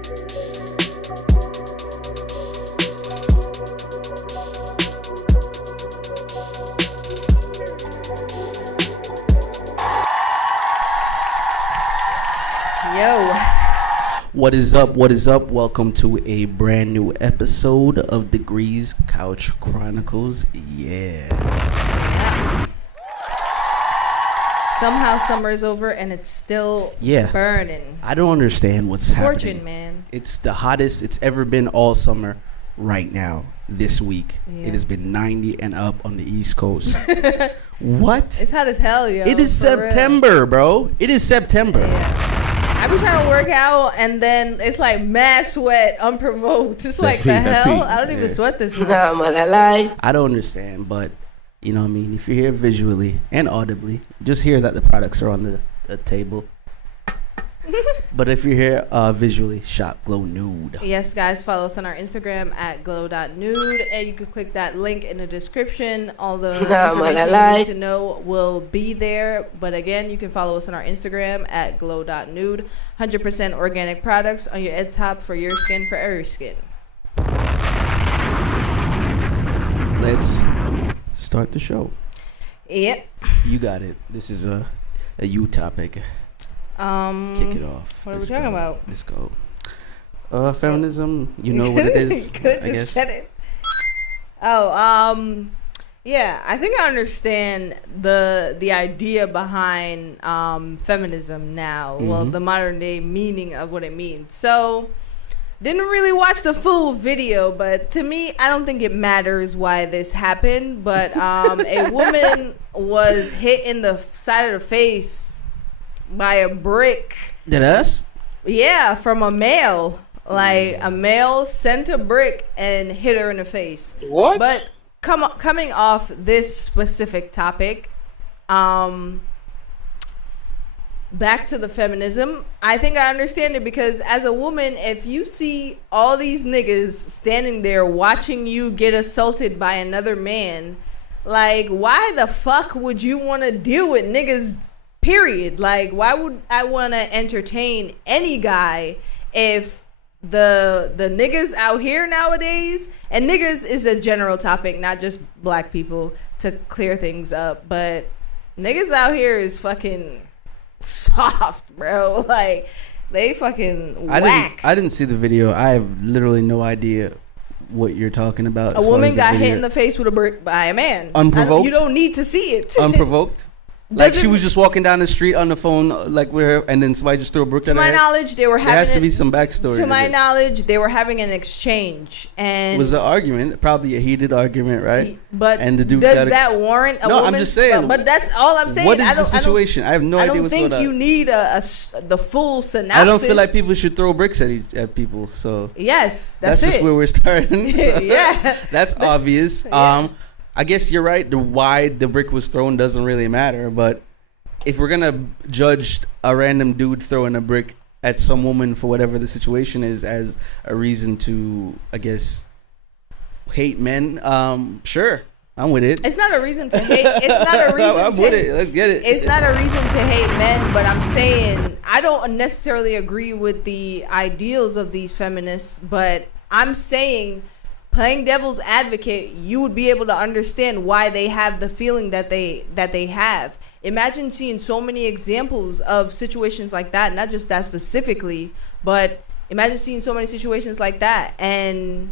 Yo. What is up? What is up? Welcome to a brand new episode of Degrees Couch Chronicles. Yeah. Somehow summer's over and it's still burning. I don't understand what's happening. Man. It's the hottest it's ever been all summer right now this week. Yeah. It has been 90 and up on the East Coast. What? It's hot as hell, yo. It is September, bro. It is September. Yeah. I be trying to work out and then it's like mad sweat, unprovoked. It's like the hell? I don't even sweat this much. I don't understand, but you know what I mean? If you're here visually and audibly, just hear that the products are on the table. But if you're here visually, shop Glow Nude. Yes, guys, follow us on our Instagram at glow.nude, and you can click that link in the description. All the information you need to know will be there. But again, you can follow us on our Instagram at glow.nude. 100% organic products on your Ed Top for your skin, for every skin. Let's start the show. Yep. You got it. This is a you topic. Kick it off. What are we talking about? Let's go. Feminism. You know what it is. I guess. Said it. Yeah. I think I understand the idea behind feminism now. Mm-hmm. Well, the modern day meaning of what it means. So, didn't really watch the full video, but to me, I don't think it matters why this happened. But a woman was hit in the side of the face by a brick. Did us? Yeah, from a male. Like a male sent a brick and hit her in the face. What? But coming off this specific topic, back to the feminism, I think I understand it, because as a woman, if you see all these niggas standing there watching you get assaulted by another man, like, why the fuck would you want to deal with niggas? Period. Like, why would I want to entertain any guy if the niggas out here nowadays, and niggas is a general topic, not just black people, to clear things up, but niggas out here is fucking soft, bro. Like, they fucking whack. I didn't see the video. I have literally no idea what you're talking about. A woman got hit in the face with a brick by a man. Unprovoked? You don't need to see it. Unprovoked? Like, she was just walking down the street on the phone, like, with her, and then somebody just threw a brick at her. To my knowledge, they were having... There has to be some backstory. To my knowledge, they were having an exchange, and... It was an argument, probably a heated argument, right? But and the dude does that warrant a woman... No, I'm just saying. But that's all I'm saying. What is the situation? I have no idea what's going on. I don't think you need the full synopsis. I don't feel like people should throw bricks at people, so... Yes, that's just where we're starting. So yeah. That's obvious. Yeah. I guess you're right. Why the brick was thrown doesn't really matter, but... If we're gonna judge a random dude throwing a brick at some woman for whatever the situation is as a reason to, I guess, hate men, sure, I'm with it. It's not a reason to hate. It's not a reason. I'm with it. Let's get it. It's not a reason to hate men, but I'm saying I don't necessarily agree with the ideals of these feminists, but I'm saying, playing devil's advocate, you would be able to understand why they have the feeling that they have. Imagine seeing so many examples of situations like that, not just that specifically, but imagine seeing so many situations like that, and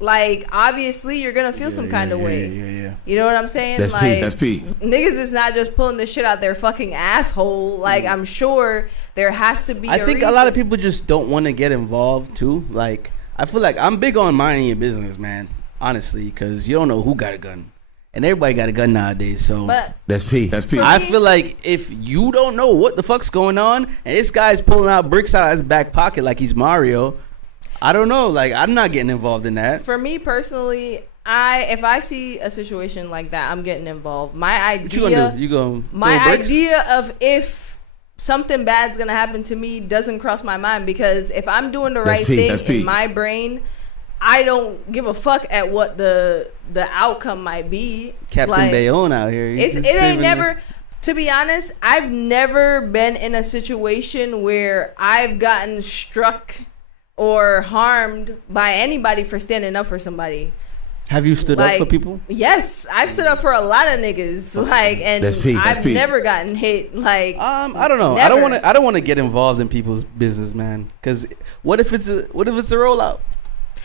like, obviously you're gonna feel some kind of way. Yeah. You know what I'm saying? That's like, P. That's P. Niggas is not just pulling this shit out their fucking asshole. Like, I'm sure there has to be. I think a lot of people just don't want to get involved too. Like, I feel like I'm big on minding your business, man. Honestly, because you don't know who got a gun. And everybody got a gun nowadays, so... But that's P. That's P. I feel like if you don't know what the fuck's going on, and this guy's pulling out bricks out of his back pocket like he's Mario, I don't know. Like, I'm not getting involved in that. For me personally, if I see a situation like that, I'm getting involved. My idea... What you gonna do? You gonna my throw bricks? idea of if something bad's gonna happen to me doesn't cross my mind, because if I'm doing the right thing in my brain... I don't give a fuck at what the outcome might be. Captain like, Bayonne out here. It ain't never. To be honest, I've never been in a situation where I've gotten struck or harmed by anybody for standing up for somebody. Have you stood up for people? Yes, I've stood up for a lot of niggas. Like, and I've never gotten hit. Like, I don't know. Never. I don't want to get involved in people's business, man. Because what if it's a rollout?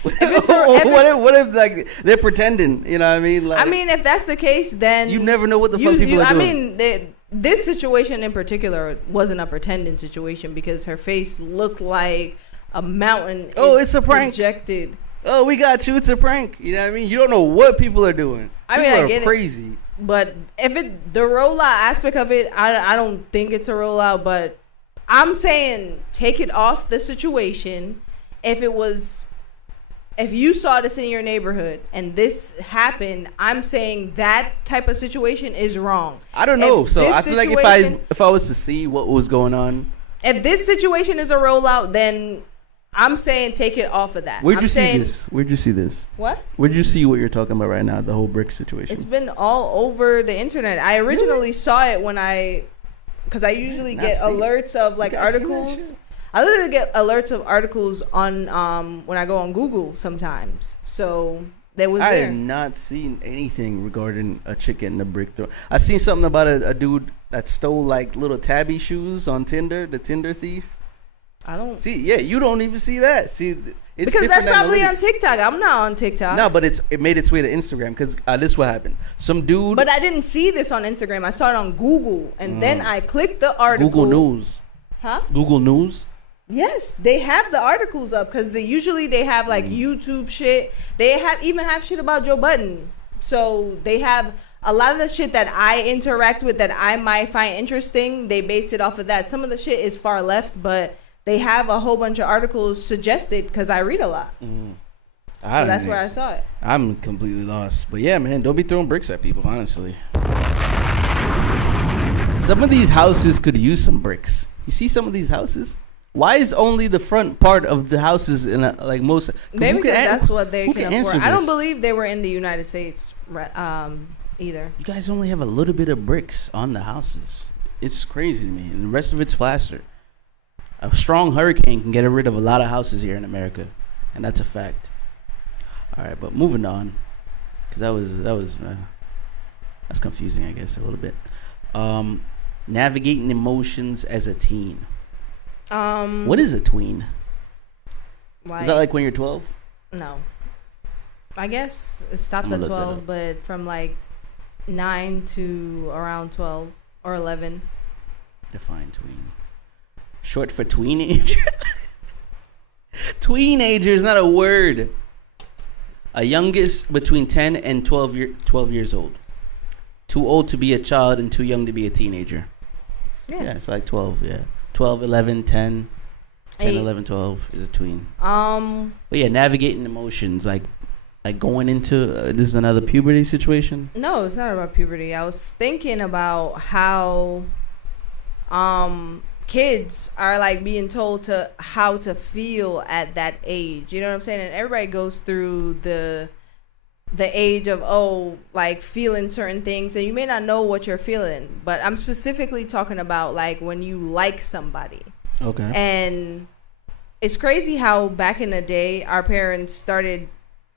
What if like they're pretending? You know what I mean? Like, I mean, if that's the case, then you never know what the fuck people are doing. I mean, this situation in particular wasn't a pretending situation because her face looked like a mountain. Oh, it's a prank. Projected. Oh, we got you. It's a prank. You know what I mean? You don't know what people are doing. I get crazy. It. But if the rollout aspect of it, I don't think it's a rollout. But I'm saying take it off the situation. If you saw this in your neighborhood and this happened, I'm saying that type of situation is wrong. I don't know. So I feel like if I was to see what was going on, if this situation is a rollout, then I'm saying take it off of that. Where'd you see this? What? Where'd you see what you're talking about right now? The whole brick situation. It's been all over the internet. I originally saw it because I usually get alerts of like articles. I literally get alerts of articles on when I go on Google sometimes. So there was. I have not seen anything regarding a chick getting a brick thrown. I seen something about a dude that stole like little tabby shoes on Tinder. The Tinder thief. I don't see. Yeah, you don't even see that. See, it's because that's probably on TikTok. I'm not on TikTok. No, but it made its way to Instagram because this is what happened. Some dude. But I didn't see this on Instagram. I saw it on Google, and then I clicked the article. Google News. Huh? Google News. Yes, they have the articles up because usually they have like YouTube shit. They even have shit about Joe Budden. So they have a lot of the shit that I interact with that I might find interesting. They base it off of that. Some of the shit is far left, but they have a whole bunch of articles suggested because I read a lot. So that's where I saw it. I'm completely lost. But yeah, man, don't be throwing bricks at people, honestly. Some of these houses could use some bricks. You see some of these houses? Why is only the front part of the houses in like most? Maybe because that's what they can afford. I don't believe they were in the United States either. You guys only have a little bit of bricks on the houses. It's crazy to me. And the rest of it's plaster. A strong hurricane can get rid of a lot of houses here in America, and that's a fact. All right, but moving on, because that's confusing, I guess, a little bit. Navigating emotions as a teen. What is a tween? Is that like when you're 12? No. I guess it stops at 12, but from like 9 to around 12 or 11. Define tween. Short for tweenager? Tweenager is not a word. A youngest between 10 and 12 years old. Too old to be a child and too young to be a teenager. Yeah, it's like 12, yeah. 12, 11, 10, 10, 11, 12 is a tween. But yeah, navigating emotions, like going into this is another puberty situation. No, it's not about puberty. I was thinking about how kids are like being told how to feel at that age. You know what I'm saying? And everybody goes through the age of like feeling certain things, and you may not know what you're feeling, but I'm specifically talking about like when you like somebody. Okay. And it's crazy how back in the day our parents started,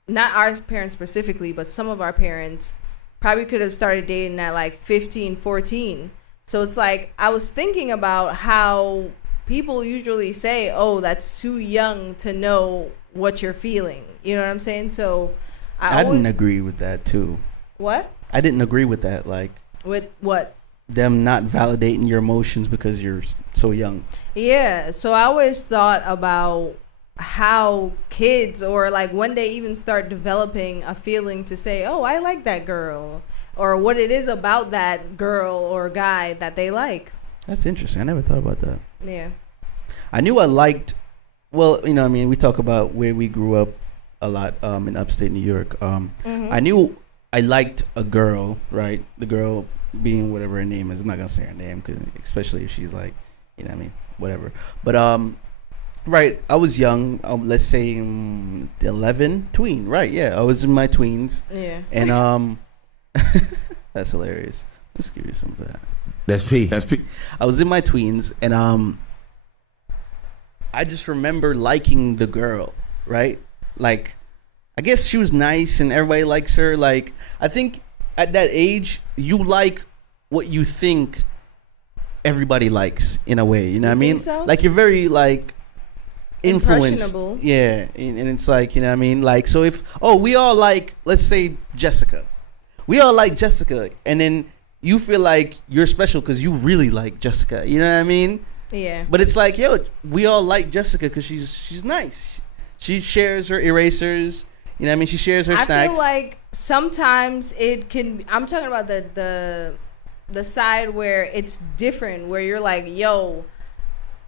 not our parents specifically, but some of our parents probably could have started dating at like 15, 14. So it's like I was thinking about how people usually say, oh, that's too young to know what you're feeling. You know what I'm saying? So I didn't agree with that too. What? I didn't agree with that. Like, with what? Them not validating your emotions because you're so young. Yeah. So I always thought about how kids, or like when they even start developing a feeling to say, oh, I like that girl, or what it is about that girl or guy that they like. That's interesting. I never thought about that. Yeah. I knew I liked, well, you know what I mean? We talk about where we grew up a lot in upstate New York. I knew I liked a girl, right? The girl being whatever her name is. I'm not gonna say her name, cause especially if she's like, you know what I mean, whatever. But right, I was young. Let's say 11, tween. Right? Yeah, I was in my tweens. Yeah. And that's hilarious. Let's give you some of that. That's P. I was in my tweens, and I just remember liking the girl, right? Like, I guess she was nice and everybody likes her. Like, I think at that age, you like what you think everybody likes in a way. You know what I mean? So? Like, you're very, like, influenced. Impressionable. Yeah. And it's like, you know what I mean? Like, so if, we all like, let's say Jessica. We all like Jessica. And then you feel like you're special because you really like Jessica. You know what I mean? Yeah. But it's like, we all like Jessica because she's nice. She shares her erasers. You know what I mean? She shares her snacks. I feel like sometimes it can. I'm talking about the side where it's different, where you're like, yo,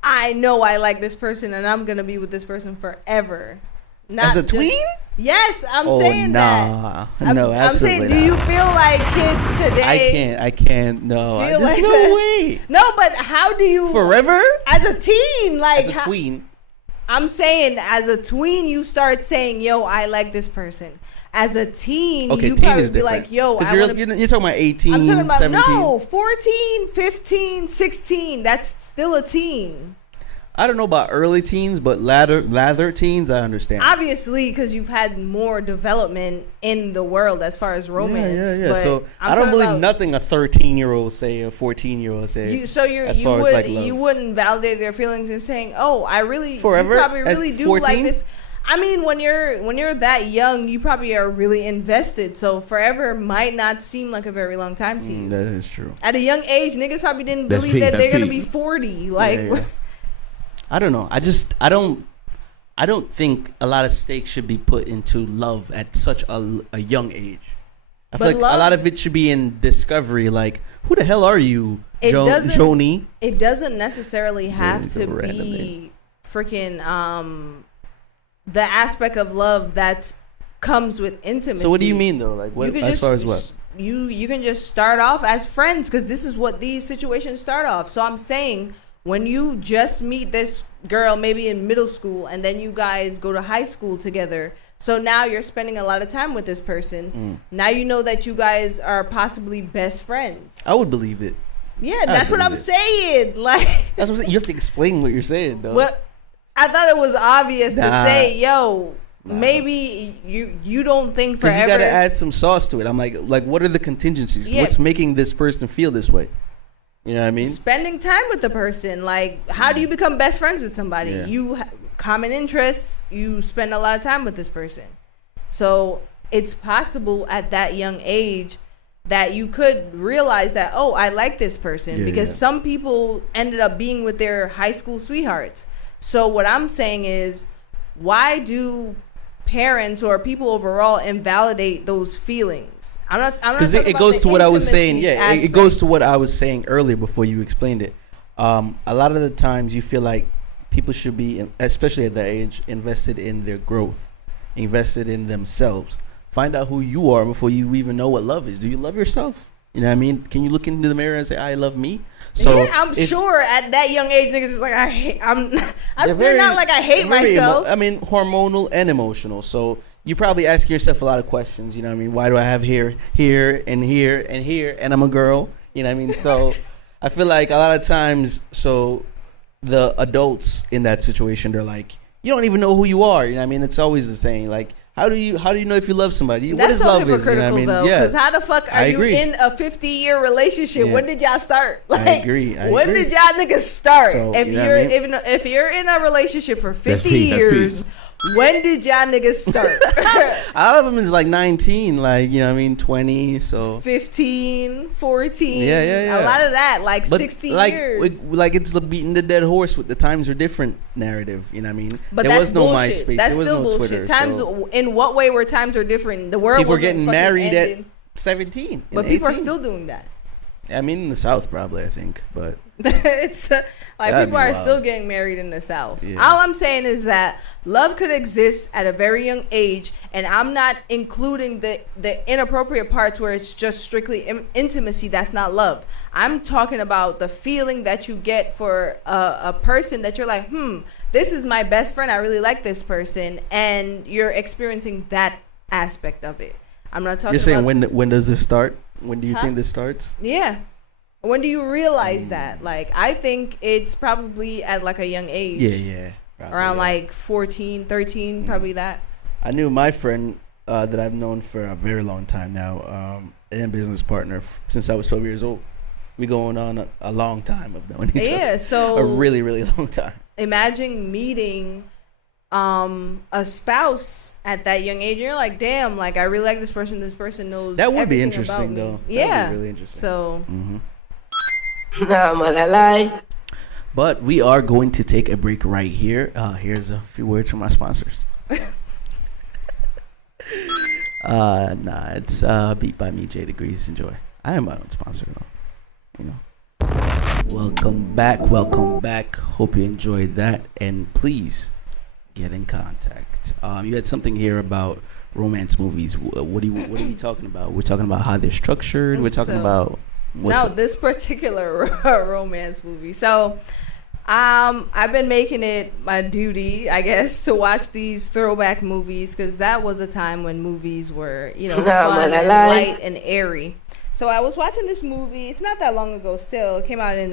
I know I like this person and I'm gonna be with this person forever. Not as a tween? Yes, I'm saying that. No, absolutely I'm saying, do you feel like kids today? I can't. No, Feel there's like no that? way. No, but how do you Forever? as a teen? Like As a tween. I'm saying, as a tween, you start saying, yo, I like this person. As a teen, you teen probably is be different. like, yo, you're talking about 18, I'm talking about 17. no, 14, 15, 16. That's still a teen. I don't know about early teens, but lather teens, I understand. Obviously, because you've had more development in the world as far as romance. Yeah. But So I don't believe nothing a 13-year-old say, a 14-year-old say. You wouldn't validate their feelings and saying, "Oh, I really, forever. You probably really do 14? like this." I mean, when you're that young, you probably are really invested. So forever might not seem like a very long time to you. That is true. At a young age, niggas probably didn't believe that they're gonna be 40. Like. Yeah. I don't know. I don't think a lot of stakes should be put into love at such a young age. I feel like a lot of it should be in discovery. Like, who the hell are you, Joni? It doesn't necessarily have to be freaking the aspect of love that comes with intimacy. So what do you mean though? Like, what as far as what? You can just start off as friends, because this is what these situations start off. So I'm saying, when you just meet this girl maybe in middle school and then you guys go to high school together, so now you're spending a lot of time with this person. Now you know that you guys are possibly best friends. I would believe it. Yeah, that's what I'm saying. Like, that's what you have to explain what you're saying, though. Well, I thought it was obvious to say, yo, maybe you don't think forever. Because you got to add some sauce to it. I'm like, what are the contingencies? Yeah. What's making this person feel this way? You know what I mean? Spending time with the person. Like, how do you become best friends with somebody? Yeah. You common interests. You spend a lot of time with this person. So it's possible at that young age that you could realize that, oh, I like this person, because some people ended up being with their high school sweethearts. So what I'm saying is, why do parents or people overall invalidate those feelings? I'm not because it goes to what I was saying. Yeah, it goes to what I was saying earlier before you explained it. A lot of the times you feel like people should be, especially at that age, invested in their growth, invested in themselves. Find out who you are before you even know what love is. Do you love yourself? You know what I mean? Can you look into the mirror and say, I love me? So yeah, I'm sure at that young age, niggas is like, they're not like I hate myself. Hormonal and emotional. So you probably ask yourself a lot of questions. You know what I mean? Why do I have hair here and here and here, and I'm a girl? You know what I mean? So I feel like a lot of times, so the adults in that situation, they're like, you don't even know who you are. You know what I mean? It's always the saying, like, how do you know if you love somebody? That's what is so love hypocritical, is, you know what I mean? though. Because how the fuck are you in a 50-year relationship? Yeah. When did y'all start? Like, I agree. When did y'all niggas start? So, if you're in a relationship for 50 years, when did y'all niggas start? A lot of them is like 19, like, you know what I mean, 20, so 15, 14. Yeah. A lot of that, like 60 years. Like it's the beating the dead horse with the times are different narrative, you know what I mean? But there was no bullshit. MySpace, That's there was still no bullshit. Twitter. In what way were times are different? The world people were wasn't getting fucking married ended. at 17. But people are still doing that. I mean, in the South, probably, I think, but it's like people are still getting married in the South. Yeah. All I'm saying is that love could exist at a very young age, and I'm not including the inappropriate parts where it's just strictly intimacy. That's not love. I'm talking about the feeling that you get for a person that you're like, this is my best friend. I really like this person, and you're experiencing that aspect of it. I'm not talking. You're saying about, when does this start? When do you think this starts? Yeah. When do you realize that? Like, I think it's probably at like a young age. Yeah. Probably, around yeah. like 14, 13, probably that. I knew my friend that I've known for a very long time now, and business partner since I was 12 years old. We going on a long time of knowing each other. Yeah, so a really, really long time. imagine meeting a spouse at that young age. You're like, damn, like I really like this person. This person knows That would be everything about interesting, me. though. Yeah, That would be really interesting. So But we are going to take a break right here. Here's a few words from our sponsors. It's Beat by me, J Degrees. Enjoy. I am my own sponsor, though. You know. Welcome back. Hope you enjoyed that, and please get in contact. You had something here about romance movies. What are we talking about? We're talking about how they're structured. We're talking about this particular romance movie. So I've been making it my duty, I guess, to watch these throwback movies, because that was a time when movies were, fun and light and airy. So I was watching this movie. It's not that long ago still. It came out in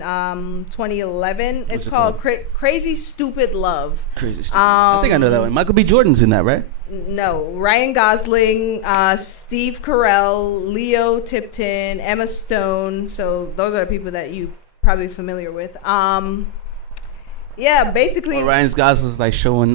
2011. It's called Crazy Stupid Love. Crazy Stupid. I think I know that one. Michael B. Jordan's in that, right? No. Ryan Gosling, Steve Carell, Leo Tipton, Emma Stone. So those are the people that you probably familiar with. Yeah, basically. Well, Ryan Gosling's like showing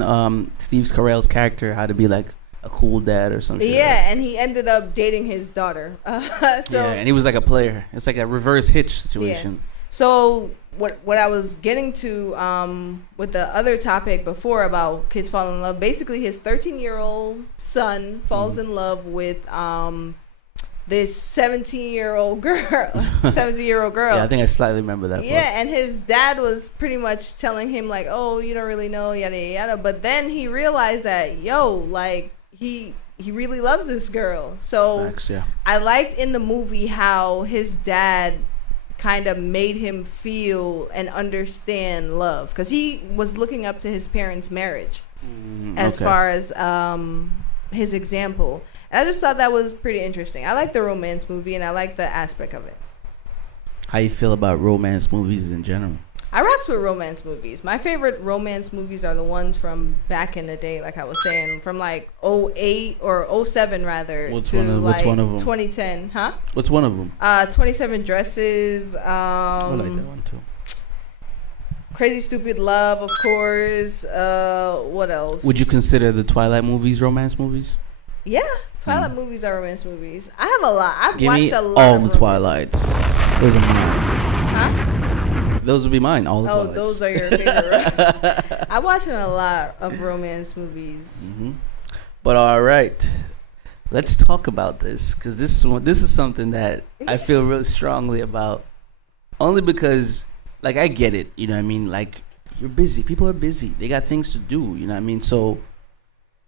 Steve Carell's character how to be like a cool dad or something. Yeah, and he ended up dating his daughter. And he was like a player. It's like a reverse Hitch situation. Yeah. So what I was getting to with the other topic before about kids falling in love, basically his 13-year-old son falls in love with this 17-year-old girl. 17-year-old girl. Yeah, I think I slightly remember that. Yeah, part. and his dad was pretty much telling him like, "Oh, you don't really know, yada yada yada." But then he realized that, like he really loves this girl. So Facts, yeah. I liked in the movie how his dad kind of made him feel and understand love, because he was looking up to his parents' marriage as far as his example. And I just thought that was pretty interesting. I like the romance movie, and I like the aspect of it. How you feel about romance movies in general? I rocks with romance movies. My favorite romance movies are the ones from back in the day, like I was saying, from like 08 or 07 rather. What's one of them? 2010, huh? What's one of them? 27 Dresses. I like that one too. Crazy Stupid Love, of course. What else? Would you consider the Twilight movies romance movies? Yeah, Twilight movies are romance movies. I have a lot. I've Give watched me a lot all of the Twilights. Those are mine. Huh? Those would be mine. All the Twilights. Those are your favorite. I'm watching a lot of romance movies. Mm-hmm. But all right, let's talk about this, because this is something that I feel really strongly about. Only because, like, I get it. You know what I mean? Like, you're busy. People are busy. They got things to do. You know what I mean? So,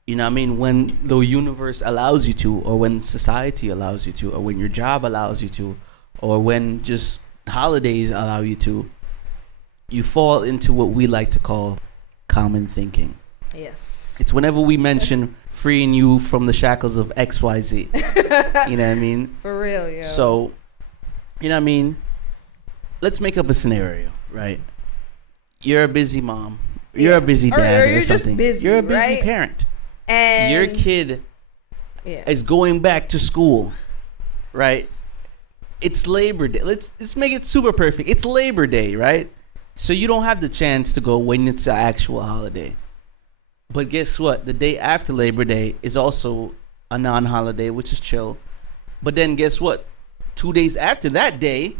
you know what I mean? When the universe allows you to, or when society allows you to, or when your job allows you to, or when just holidays allow you to, you fall into what we like to call common thinking. Yes. It's whenever we mention freeing you from the shackles of XYZ. You know what I mean? For real, yo. So, you know what I mean? Let's make up a scenario, right? You're a busy mom. You're a busy dad, or you're something. Just busy, you're a busy right? parent. And your kid is going back to school, right? It's Labor Day. Let's make it super perfect. It's Labor Day, right? So you don't have the chance to go when it's an actual holiday. But guess what? The day after Labor Day is also a non-holiday, which is chill. But then guess what? 2 days after that day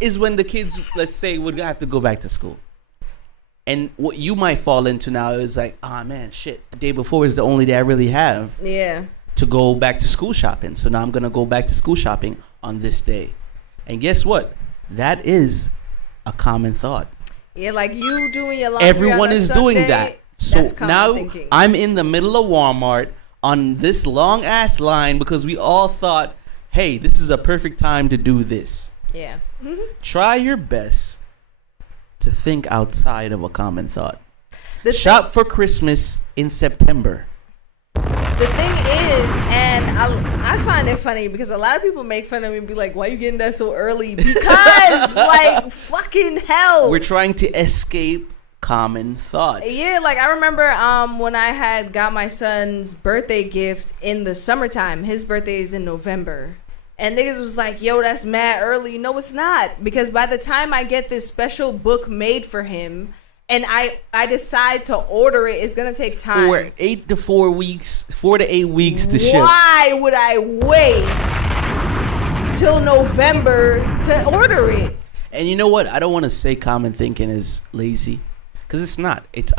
is when the kids, let's say, would have to go back to school. And what you might fall into now is like, man, shit. The day before is the only day I really have to go back to school shopping. So now I'm going to go back to school shopping on this day. And guess what? That is a common thought. Yeah, like you doing your laundry. Everyone is Sunday, doing that. So now thinking. I'm in the middle of Walmart on this long ass line because we all thought, hey, this is a perfect time to do this. Yeah. Try your best to think outside of a common thought. Shop for Christmas in September. The thing is, and I find it funny because a lot of people make fun of me and be like, why you getting that so early? Because, like, fucking hell. We're trying to escape common thought. Yeah, like I remember when I had got my son's birthday gift in the summertime. His birthday is in November. And niggas was like, yo, that's mad early. No, it's not. Because by the time I get this special book made for him and I decide to order it, it's going to take time. 4 to 8 weeks to ship. Why would I wait till November to order it? And you know what? I don't want to say common thinking is lazy, because it's not. It's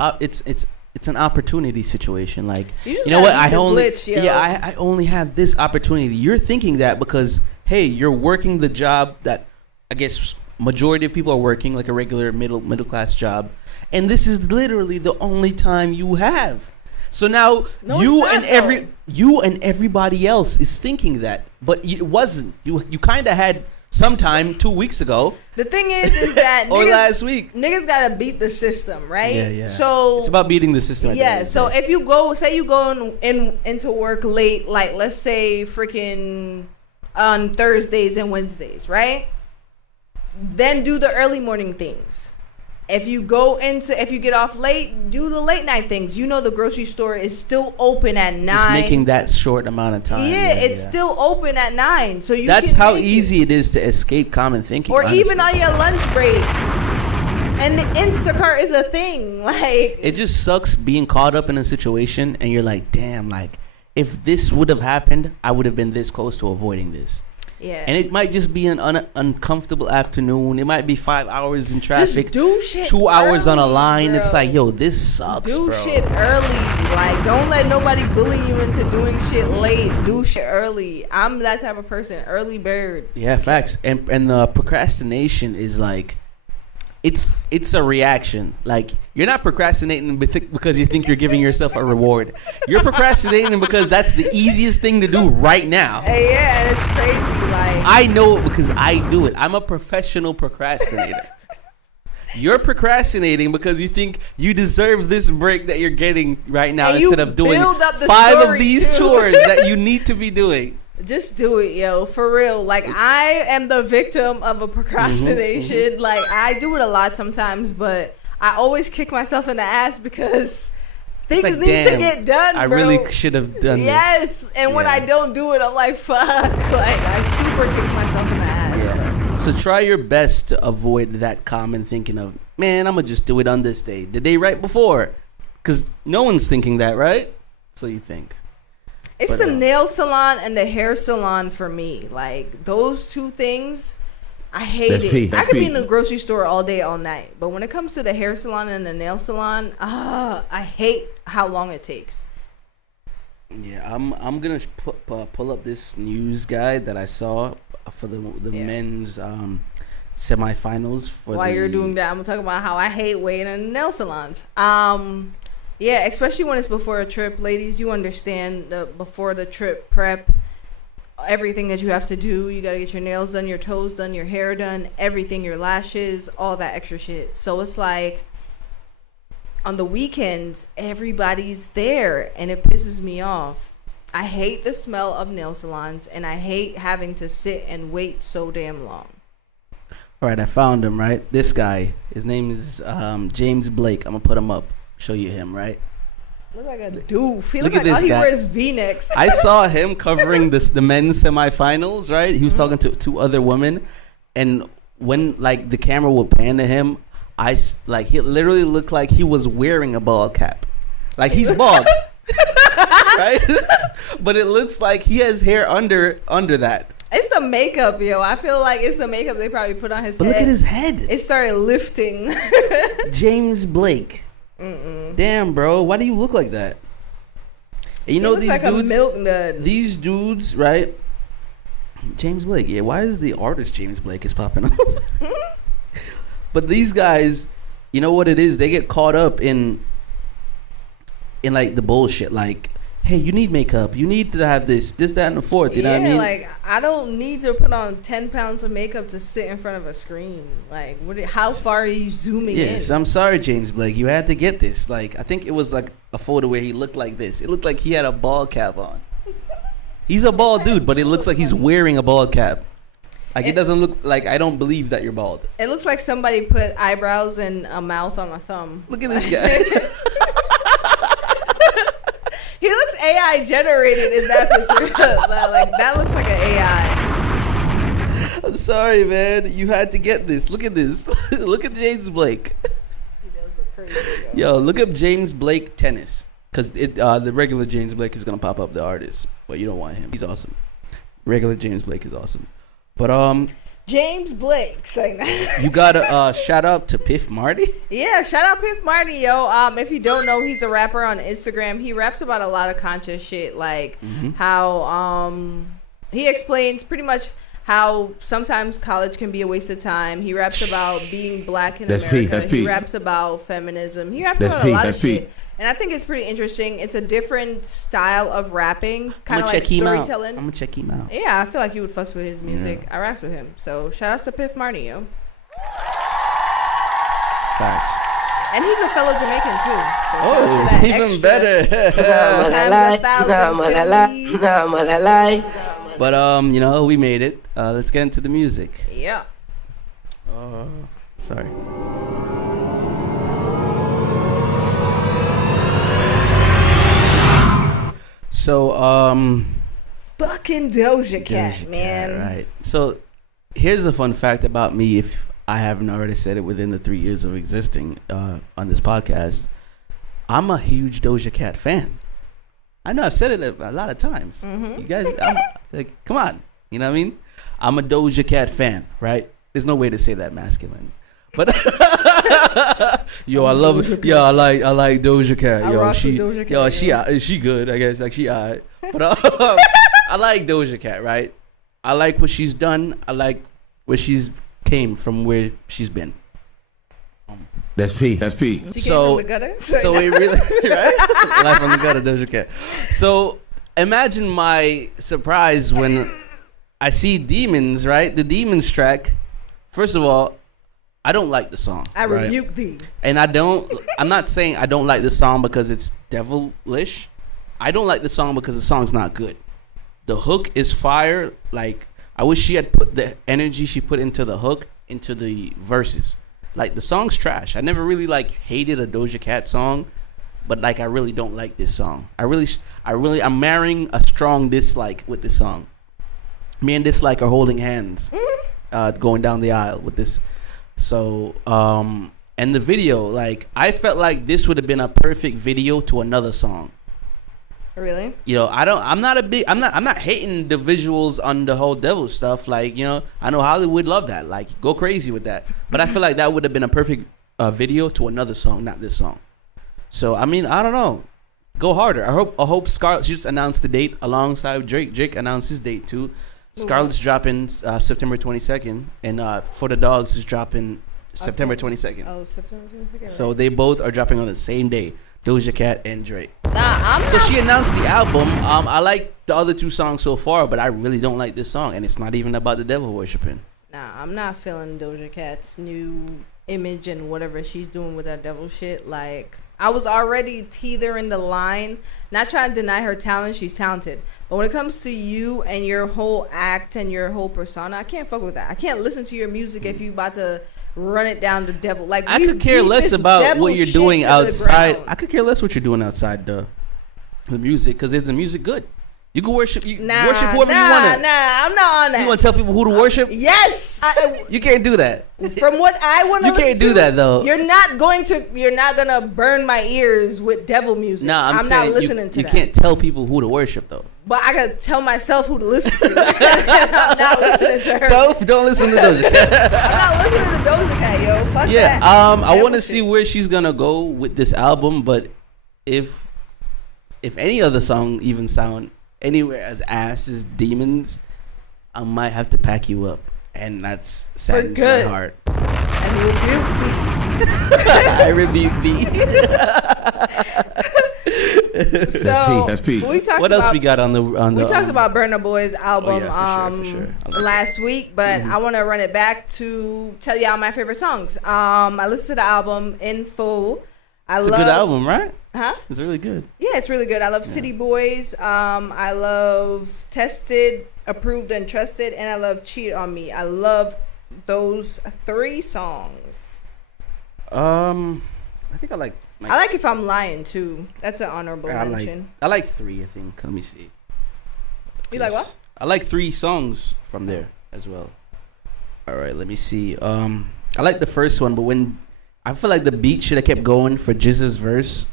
an opportunity situation. Like, you know what? I only have this opportunity. You're thinking that because, hey, you're working the job that I guess majority of people are working, like a regular middle class job, and this is literally the only time you have. So now you and everybody else is thinking that, but it wasn't. You kind of had sometime 2 weeks ago. The thing is that or last week, niggas gotta beat the system, right? Yeah. So it's about beating the system. Yeah. So if you go, say you go into work late, like let's say freaking on Thursdays and Wednesdays, right? Then do the early morning things. If you get off late, do the late night things. You know the grocery store is still open at 9. Just making that short amount of time. Yeah, it's still open at 9. So that's how easy it is to escape common thinking. Or honestly, even on your lunch break. And the Instacart is a thing. Like, it just sucks being caught up in a situation and you're like, damn, like if this would have happened, I would have been this close to avoiding this. Yeah. And it might just be an uncomfortable afternoon. It might be 5 hours in traffic. Just do shit 2 hours early, on a line. bro. It's like, yo, this sucks, do bro. Shit early. Like, don't let nobody bully you into doing shit late. Do shit early. I'm that type of person. Early bird. Yeah, facts. And the procrastination is like, it's a reaction. Like, you're not procrastinating because you think you're giving yourself a reward. You're procrastinating because that's the easiest thing to do right now. Hey, yeah, and it's crazy. Like, I know it because I do it. I'm a professional procrastinator. You're procrastinating because you think you deserve this break that you're getting right now instead of doing 5 of these chores that you need to be doing. Just do it, yo, for real. Like, I am the victim of a procrastination. Like, I do it a lot sometimes, but I always kick myself in the ass because things need to get done, bro. I really should have done this. Yes, and when I don't do it, I'm like, fuck. Like, I super kick myself in the ass, bro. So try your best to avoid that common thinking of, man, I'm going to just do it on this day, the day right before. Because no one's thinking that, right? So you think. It's the nail salon and the hair salon for me. Like, those two things, I hate it. I could be in the grocery store all day, all night. But when it comes to the hair salon and the nail salon, I hate how long it takes. Yeah, I'm gonna pull up this news guide that I saw for the men's semifinals. While you're doing that, I'm gonna talk about how I hate waiting in the nail salons. Yeah, especially when it's before a trip. Ladies, you understand before the trip prep, everything that you have to do. You got to get your nails done, your toes done, your hair done, everything, your lashes, all that extra shit. So it's like on the weekends, everybody's there and it pisses me off. I hate the smell of nail salons and I hate having to sit and wait so damn long. All right, I found him, right? This guy, his name is James Blake. I'm going to put him up. Show you him, right? Look like a doof. He look like at all this he guy. wears V-necks. I saw him covering the men's semifinals, right? He was talking to 2 other women, and when like the camera would pan to him, he literally looked like he was wearing a bald cap. Like, he's bald, right? But it looks like he has hair under that. It's the makeup, yo. I feel like it's the makeup they probably put on his head. But look at his head. It started lifting. James Blake. Damn, bro, why do you look like that? And you know these like dudes, a milk dud. These dudes, right? James Blake, yeah. Why is the artist James Blake is popping up? But these guys, you know what it is? They get caught up in like the bullshit. Like, hey, you need makeup. You need to have this, that, and the fourth. You know what I mean? Like, I don't need to put on 10 pounds of makeup to sit in front of a screen. Like, how far are you zooming in? Yes, I'm sorry, James Blake. You had to get this. Like, I think it was like a photo where he looked like this. It looked like he had a bald cap on. He's a bald dude, but it looks like he's wearing a bald cap. Like it doesn't look like I don't believe that you're bald. It looks like somebody put eyebrows and a mouth on a thumb. Look at this guy. He looks AI generated in that picture. Like that looks like an AI. I'm sorry, man. You had to get this. Look at this. Look at James Blake. He does look crazy. Yo, look up James Blake tennis. Because the regular James Blake is going to pop up the artist. But you don't want him. He's awesome. Regular James Blake is awesome. But James Blake saying that. You got to shout out to Piff Marti. Yeah, shout out Piff Marti, yo. If you don't know, he's a rapper on Instagram. He raps about a lot of conscious shit. Like how he explains pretty much how sometimes college can be a waste of time. He raps about being black in America. He raps about feminism. He raps about a lot of shit. And I think it's pretty interesting. It's a different style of rapping, kind of like storytelling. I'm gonna check him out. Yeah, I feel like you would fucks with his music. Yeah. I raps with him. So shout outs to Piff Marti, yo. Facts. And he's a fellow Jamaican too. So oh, even better. But you know, we made it. Let's get into the music. Yeah. Sorry. So fucking Doja Cat, man. Right. So here's a fun fact about me. If I haven't already said it within the 3 years of existing on this podcast, I'm a huge Doja Cat fan. I know I've said it a lot of times. You guys, like, come on. You know what I mean? I'm a Doja Cat fan, right? There's no way to say that masculine. But yo, I love it. Yo, I like Doja Cat. She good. I guess like she alright. But I like Doja Cat, right? I like what she's done. I like where she's came from, where she's been. That's P. She came from the gutter. So it really right? Life on the gutter, Doja Cat. So imagine my surprise when I see Demons, right? The Demons track. First of all, I don't like the song. I rebuke thee. And I'm not saying I don't like the song because it's devilish. I don't like the song because the song's not good. The hook is fire. Like, I wish she had put the energy she put into the hook into the verses. Like, the song's trash. I never really hated a Doja Cat song, but I really don't like this song. I'm marrying a strong dislike with this song. Me and Dislike are holding hands, going down the aisle with this. So, and the video, I felt like this would have been a perfect video to another song. Really? You know, I'm not hating the visuals on the whole devil stuff. I know Hollywood love that. Go crazy with that. But I feel like that would have been a perfect video to another song, not this song. So, I mean, I don't know. Go harder. I hope Scarlett just announced the date alongside Drake. Drake announced his date too. Scarlett's dropping September 22nd, and For the Dogs is dropping September 22nd. Oh, September 22nd. Right. So they both are dropping on the same day, Doja Cat and Drake. So she announced the album. I like the other two songs so far, but I really don't like this song, and it's not even about the devil worshiping. Nah, I'm not feeling Doja Cat's new image and whatever she's doing with that devil shit. I was already teetering the line, not trying to deny her talent. She's talented. But when it comes to you and your whole act and your whole persona, I can't fuck with that. I can't listen to your music if you about to run it down the devil. I could care less about what you're doing outside. I could care less what you're doing outside the music, because is the music good? You can worship. Worship whoever you want to. Nah, I'm not on that. You want to tell people who to worship? Yes. You can't do that. From what I want to, you can't do that though. You're not gonna burn my ears with devil music. No, I'm not listening to you that. You can't tell people who to worship though. But I gotta tell myself who to listen to. I'm not listening to her. So don't listen to Doja Cat. I'm not listening to Doja Cat, yo. Fuck that. Yeah. I want to see where she's gonna go with this album, but if any other song even sound anywhere as ass as Demons, I might have to pack you up, and that's saddens my heart. And rebuke thee. I rebuke thee. So that's P. We talked what else we got on the? We talked about Burna Boy's album for sure. Last week, but I want to run it back to tell y'all my favorite songs. I listened to the album in full. It's a good album, right? Huh? It's really good. Yeah, it's really good. I love City Boys. I love Tested, Approved, and Trusted, and I love Cheat on Me. I love those 3 songs. I think I like. I like If I'm Lying too. That's an honorable mention. I like 3. I think. Let me see. You like what? I like 3 songs from there as well. All right, let me see. I like the first one, but when I feel like the beat should have kept going for Jizz's verse,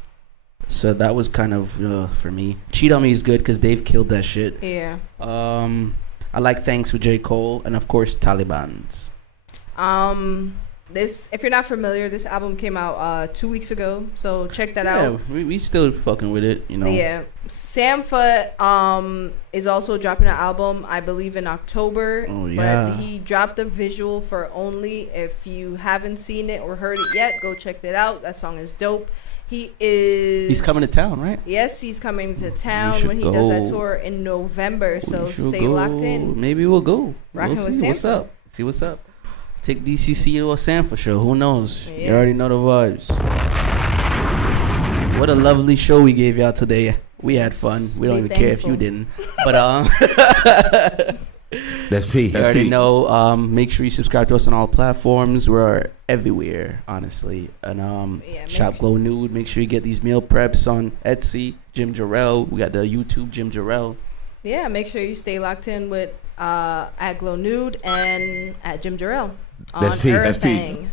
so that was kind of for me. Cheat on Me is good because Dave killed that shit. Yeah. I like Thanks with J. Cole, and of course Taliban's. This, if you're not familiar, this album came out 2 weeks ago, so check that out. Yeah, we still fucking with it, you know. Yeah, Sampha is also dropping an album, I believe in October. Oh yeah. But he dropped a visual for Only. If you haven't seen it or heard it yet, go check that out. That song is dope. He's coming to town, right? Yes, he's coming to town when he does that tour in November. So stay locked in. Maybe we'll go. Rocking we'll with see Sampha. what's up. See what's up. Take DCC to a Sampha show. Who knows? Yeah. You already know the vibes. What a lovely show we gave y'all today. We had fun. We don't even care if you didn't. But That's P. you already know. Make sure you subscribe to us on all platforms. We're everywhere, honestly. And Shop Glow Nude. Make sure you get these meal preps on Etsy. Jim Jarrell. We got the YouTube Jim Jarrell. Yeah, make sure you stay locked in with at Glow Nude and at Jim Jarrell on everything.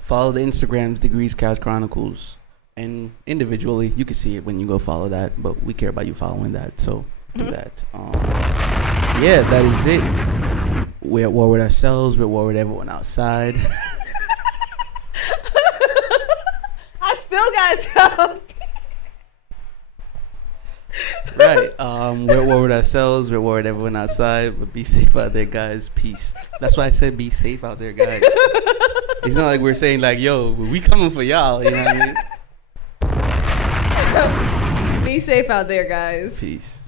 Follow the Instagrams, Degrees Couch Chronicles, and individually you can see it when you go follow that. But we care about you following that, so do that. Yeah, that is it. We're at war with ourselves. We're at war with everyone outside. I still gotta tell. Right. We're at war with ourselves. We're at war with everyone outside. But be safe out there, guys. Peace. That's why I said be safe out there, guys. It's not like we're saying like, yo, we coming for y'all. You know what I mean? Be safe out there, guys. Peace.